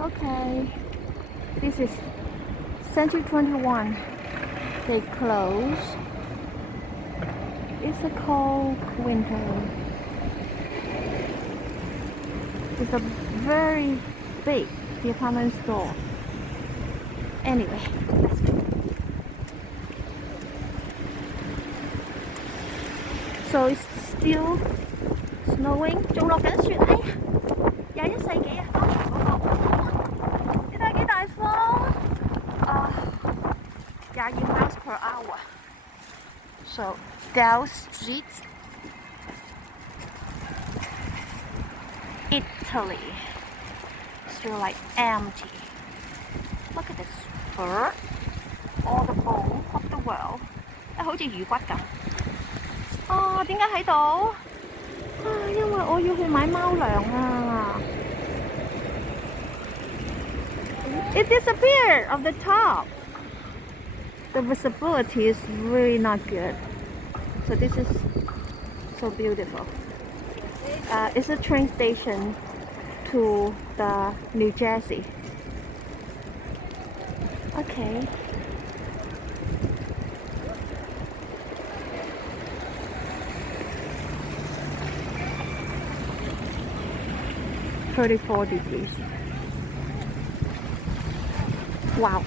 Okay, this is Century 21. They close. It's a cold winter. It's a very big department store. Anyway, let's go. So it's still snowing. 仲落緊雪，哎呀，21世紀啊！剛才嗰個，你睇幾大風啊！22 miles per hour. So Dow Street, Italy, still like empty. Look at this fur, all the bone of the world. 好似魚骨咁。哦，點解喺度？啊，因為我要去買貓糧啊。It disappeared of the top. The visibility is really not good. So this is so beautiful. It's a train station to the New Jersey. Okay. $34 degrees. Wow.